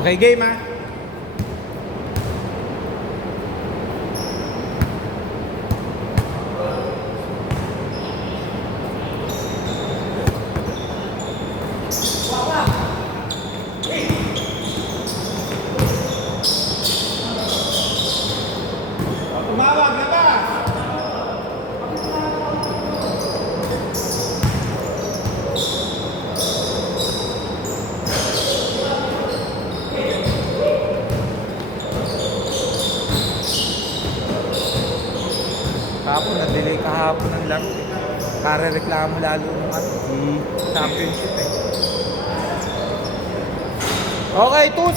Okay, game ha. Tumawag na ba? Kahapon, na-delay kahapon ng laro. Para reklamo lalo ng championship eh. Okay, 2-0!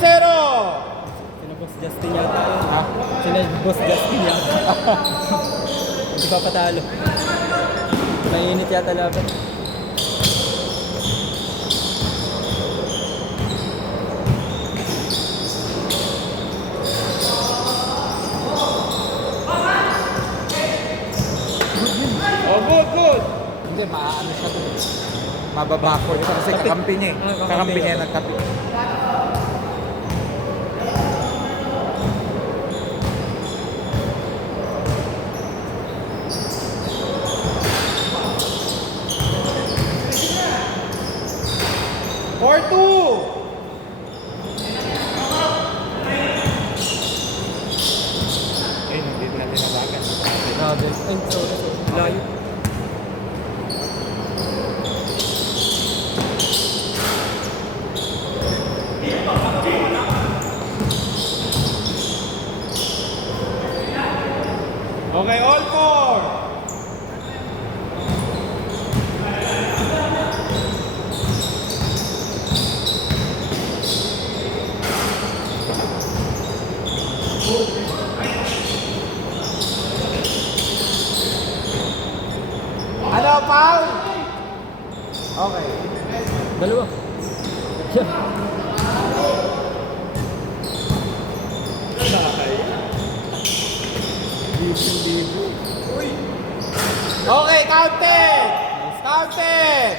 Sina Boss Justin yata yun. Ha? Sina Boss Justin yata. Hindi pa patalo. Mainit yata laban. Oh, good! Hindi, maano siya to. Mababackward siya kasi kakampi niya eh. Kakampi niya nagkapi. Or 2! Eh, hindi na tinawagan. Grabe. Ay, sorry. Layo. Okay, all four! Ano, foul? Okay. Dalawa. Okay, counted! Counted!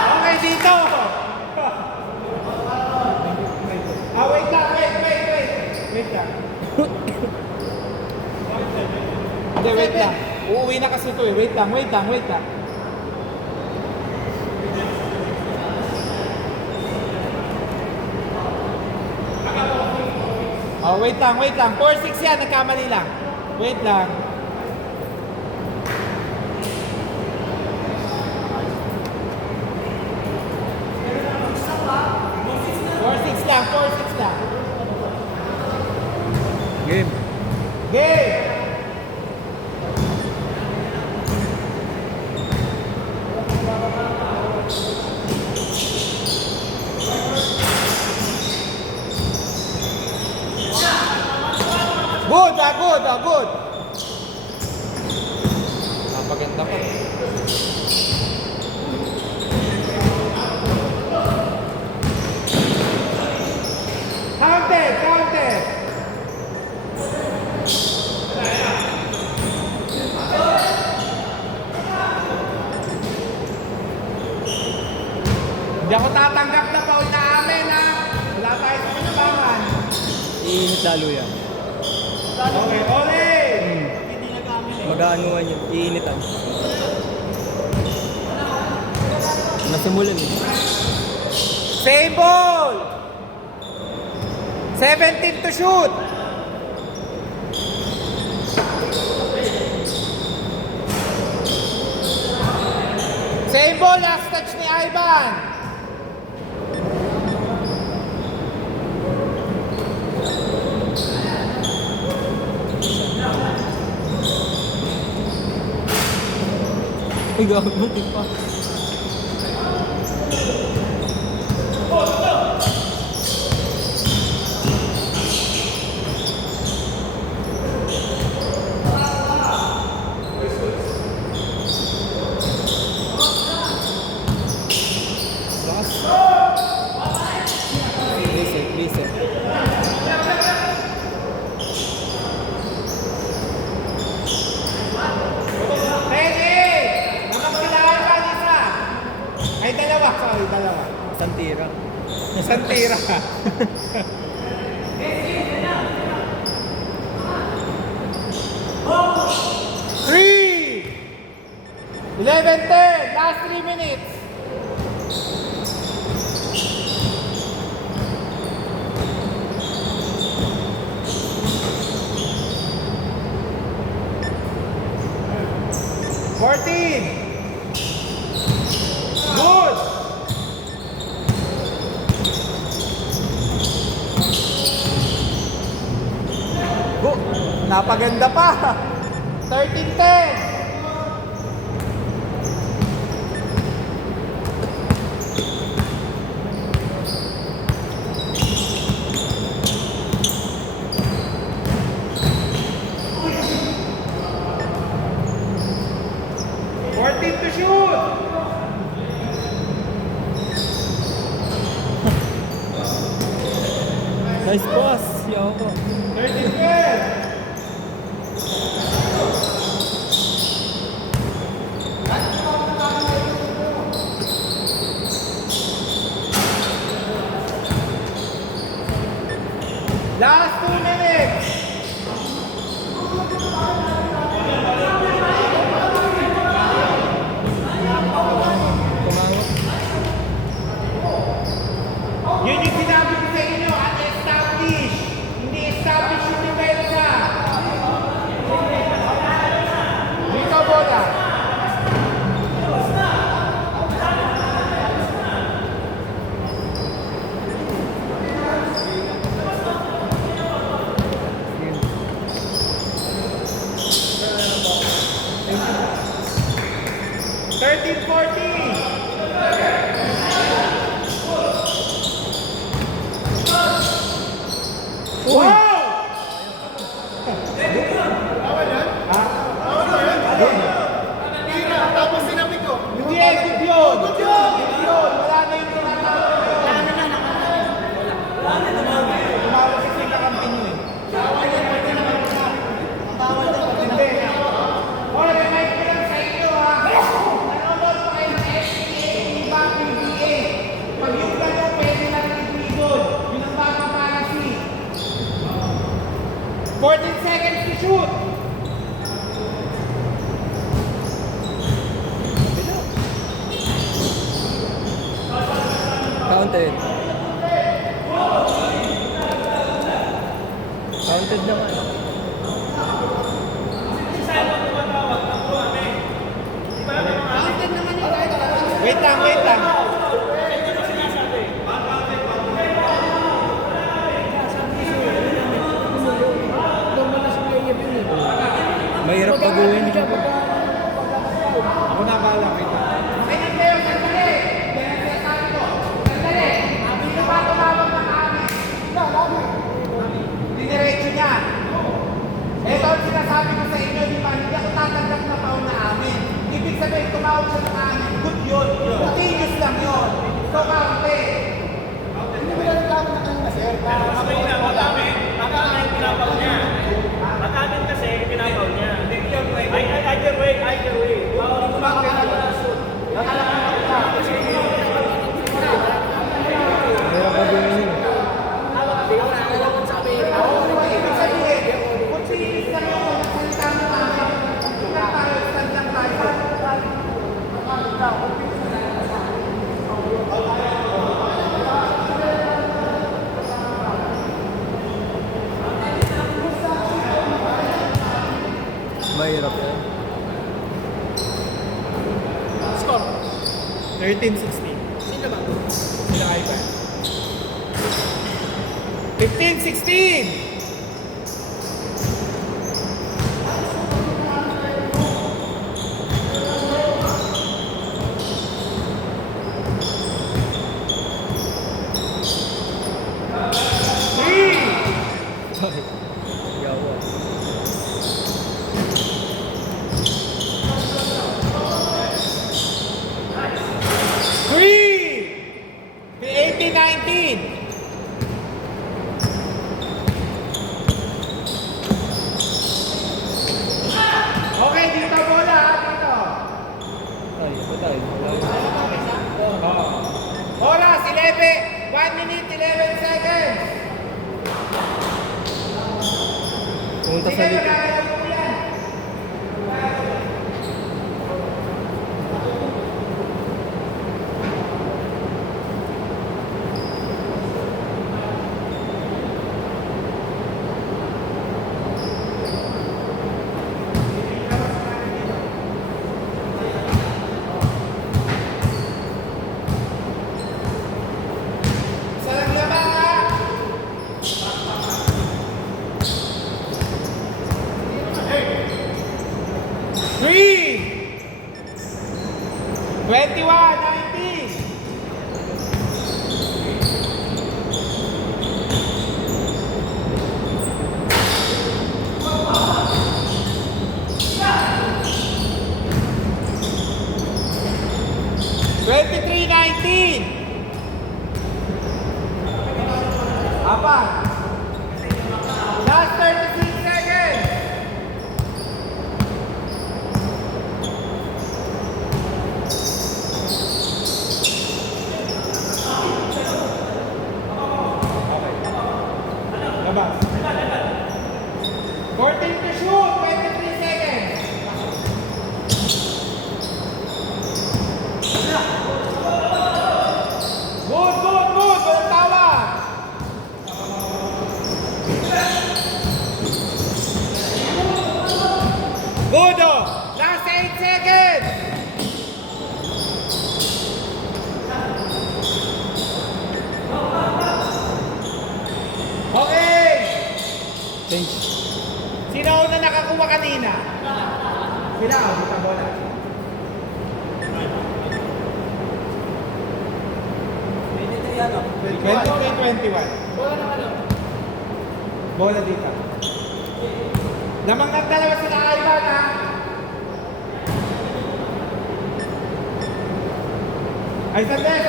Okay, dito! Wait lang, wait. Wait lang. Hindi, wait lang. Uuwi na kasi ito eh. Wait lang. Oh, wait lang. 4-6 yan, nagkamali lang. Wait lang. Four, six lang. Game. Game! Good! Napaganda pa. Counted! Hindi ako tatanggap na foul na amin ha. Wala tayo sa kinabangan. Iinit lalo yan. Okay, Oli! Mag-aanuhan yun. Iinitan. Nasimulan eh. Same ball! 17 to shoot! Same ball, last touch ni Ivan! Ay, gawag mo, pa. Reset. Ay, dalawa. Sorry, Santira. Isang tira. 3, 11:10, last 3 minutes. Fourteen. Good. Go. Napaganda pa. 13-10. To shoot. Nice pass. Yoko. 13-12. Last 2 minutes. Yun yung sinabi ko sa inyo, un-establish. Hindi establish yung depensa. Dito bola. Thirteen, 14. Uy! Hindi exit yun! Wala na yung tinatawag. Tumawag kasi kakampi nyo eh. Hindi. Hoy, may mic ko lang sa inyo ha. Nanonood pa kayo ng SPA, iba PBA. Pag yung gano'n, pwede lang i-dribble. Yun ang bagong policy. 14 seconds to shoot. Counted. Counted naman. Wait lang. Mahirap baguhin. Ako na bahala kita. Dinerecho niya. Ito ang sinasabi ko sa inyo, di ba? Hindi ako tatanggap na pauna na amin. Ibig sabihin, tumawag siya ng amin. Good yun. Continuous lang yun. So, kaunti. Hindi mo na reklamo na kanina, sir. Kasi pag-amin pinapaw niya. Pag-amin kasi pinapaw niya. Either way. Mahirap baguhin. Ibig sabihin, continuous lang yun. Nagsalita mo namin. Ito lang tayo, stand lang tayo. Mahirap yan. Score. 13-16. Sino ba? Sila Ivan. 15-16! Yawa. Three! 18-19! Okay, dito bola ha, dito. Ay, patay. Oras, 1 minute, 11 seconds. Pumunta sa Sige, likod. magkakaroon po yan. Isa lang lamang ha. 3, 21, 19. Twenty-three, 19. Apa? Last 36 seconds. Labas. 14 to shoot, 23 seconds. Good, good, good. Walang tawa. Good, oh. Last 8 seconds. Okay. Change. Sino una nakakuha kanina? Sila, oh, dito bola. Ano? 23-21. Bola dito. Lamang ng dalawa sila Ivan, ha? Ay, sandali.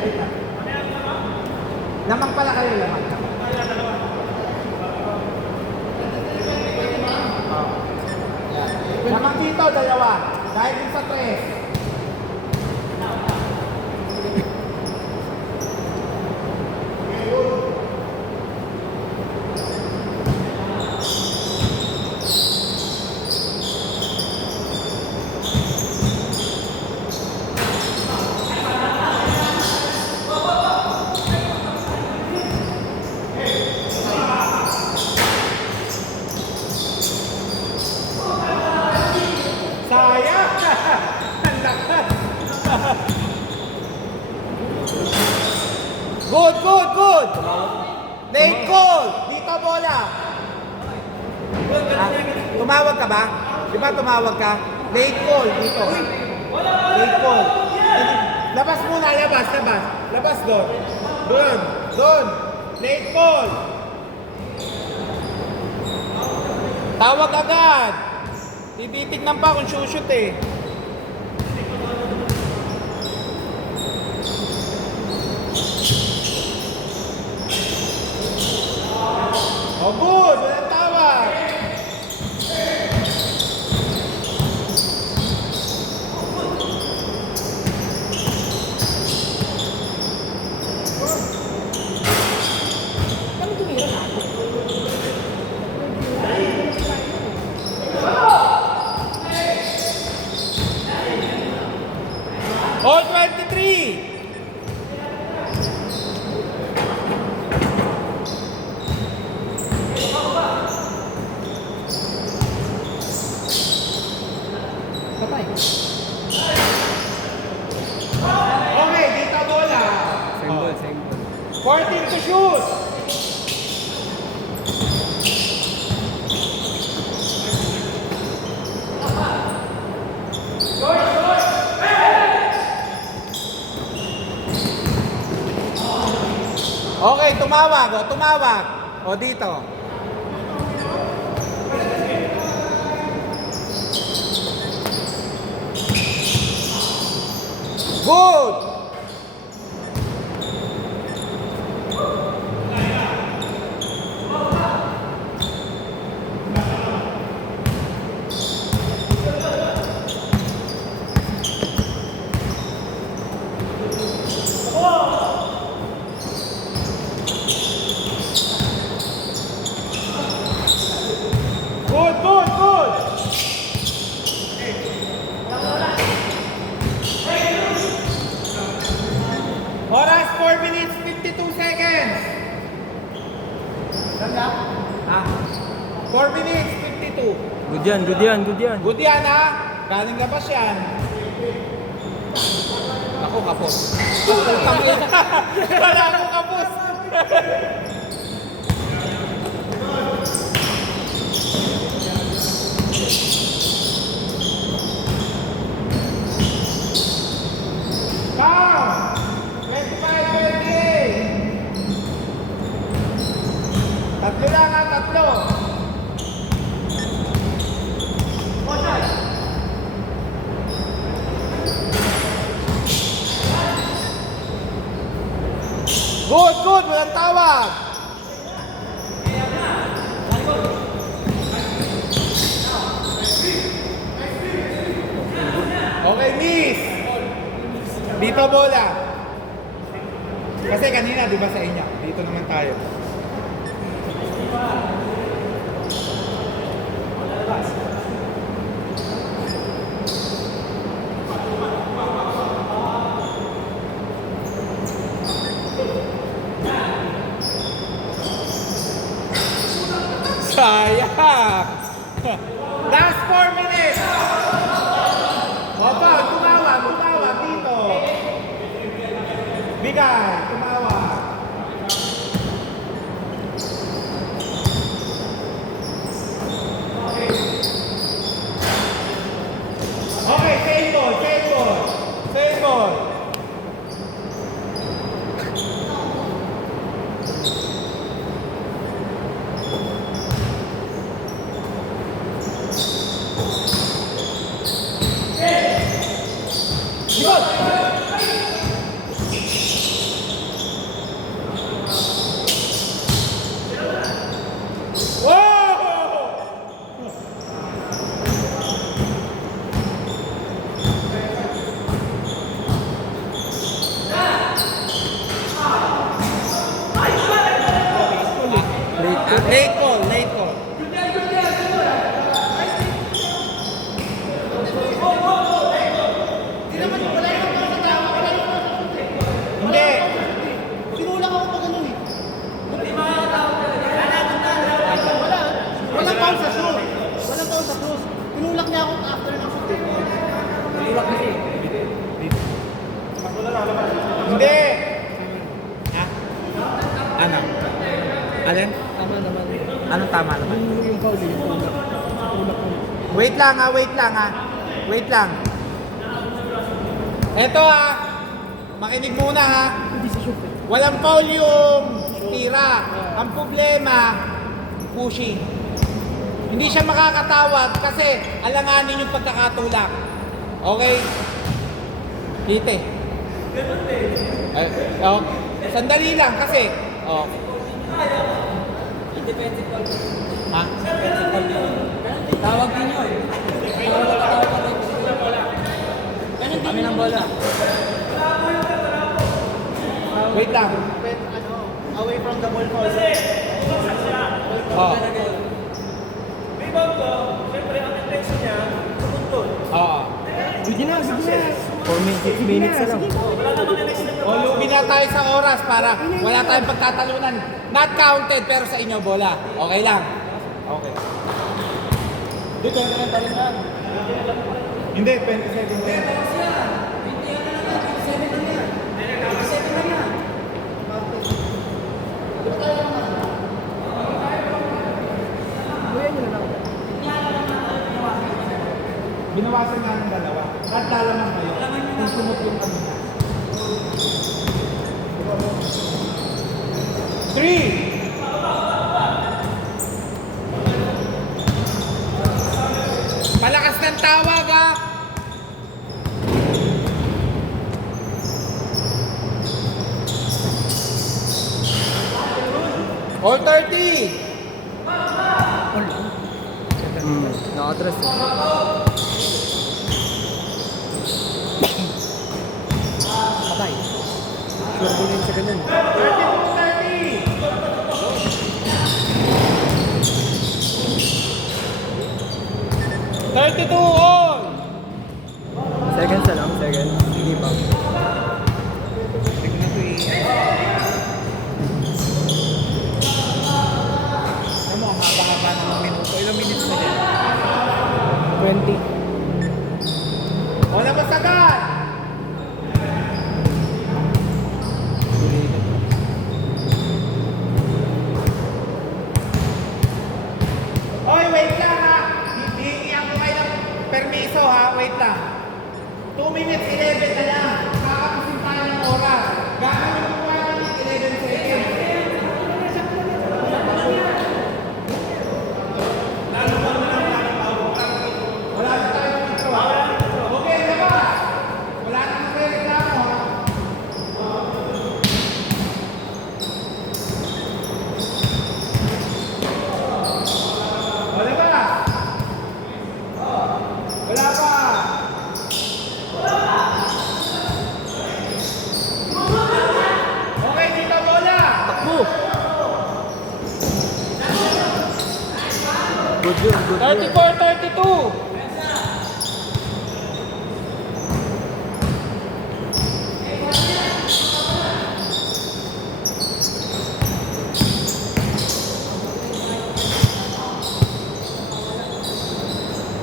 Wait lang. Lamang pala kayo, lamang. Oh. Lamang dito, dalawa. Dahil din sa 3. Sayang! Ang lakas! Good! Late call! Dito bola! Ah, tumawag ka ba? Di ba tumawag ka? Late call dito. Late call. Labas muna, labas. Labas doon. Doon. Late call. Tawag agad. Tititignan pa kung shoot eh. Oh, good! Walang tawag! All 23! Okay, dito bola. Same ball, same ball. 14 to shoot. Okay, tumawag. O dito. Good! 4 minutes, 52 seconds. Ganda? Ha? 4 minutes, 52. Good yan, good yan, good yan. Good yan ha. Galing labas yan. Ako kapos. Wala akong kapos. Pound! 25-28. Tatlo lang ha, tatlo. Good, good, walang tawag. Okay, miss. Dito bola. Kasi kanina, di ba sa inyo? Dito naman tayo. Sayang! Last 4 minutes! Opa, tumawag dito. Bigay, tumawag. Okay, same ball. Late call. Hindi. Sinulang ako pag ano eh. Walang foul sa shoot. Tinulak niya ako after ng shoot eh. Hindi. Ha? Ano? Alin? Tama naman. Anong tama naman? Yung foul, yung tulak. Wait lang. Eto ha. Makinig muna ha. Hindi sa shoot eh. Walang foul yung tira. Ang problema, pushing. Hindi siya makakatawag kasi alanganin yung pagkakatulak. Okay? Dite. Oh, sandali lang kasi. Oh. Defensive call. Ha? Defensive call yun. Tawag din yun. Tawag ka rin. Ganun din Kami ng bola. Wait lang. When, away from the ball falls. Oh. Rebound ko, siyempre ang intention niya, tumuntun. Oo. Sige na. 4 minutes na lang. Wala naman ang next step na O, lugi na tayo sa oras para wala tayong pagtatalunan. Not counted, pero sa inyo, bola. Okay lang? Okay. Dito na pa rin lang. Hindi, 27. Binawasan nga ng dalawa. At lalaman kayo. Kung sumot yung kanina. 3. Palakas ng tawag ha. All 30. Nakatras eh. Patay. Sure ball yun sa ganyan. 32 all. Seconds na lang, seconds. Sige pa. Hindi ko na ito minutes, 11 na lang. Kakapusin tayo ng oras. Gagawin mo 1 minute, 11 seconds. Wala na tayo dito. Okay, diba? Wala na magreklamo, ha? O, diba? Wala pa. Okay, dito bola. Takbo! Good yun, good yun. 34-32.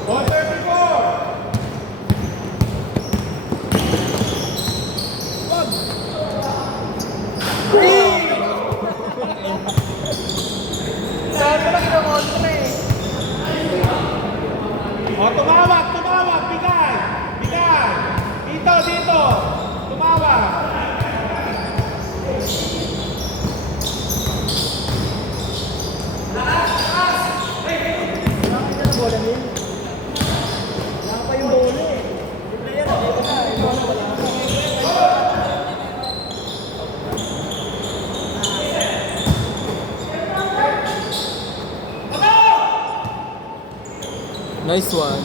Ball 34. Sabi lang yung kontra eh. O, tumawag, bigay. Bigay. Dito. Tumawag. Wala ka na bola nil. Wala pa yung bola eh. Player, dito na. Ito na wala ka. Nice one.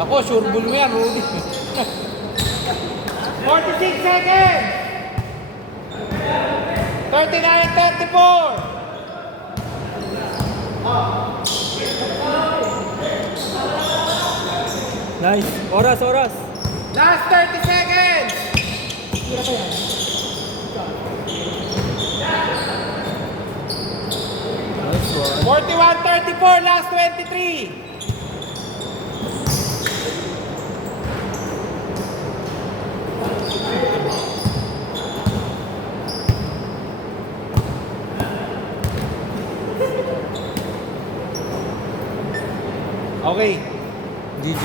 Ako, sure ball mo yan, Rudy. 46 seconds. 39-34. Nice. Oras, oras. Last 30 seconds. Nice one. 41-34, last 23. Okay. GG.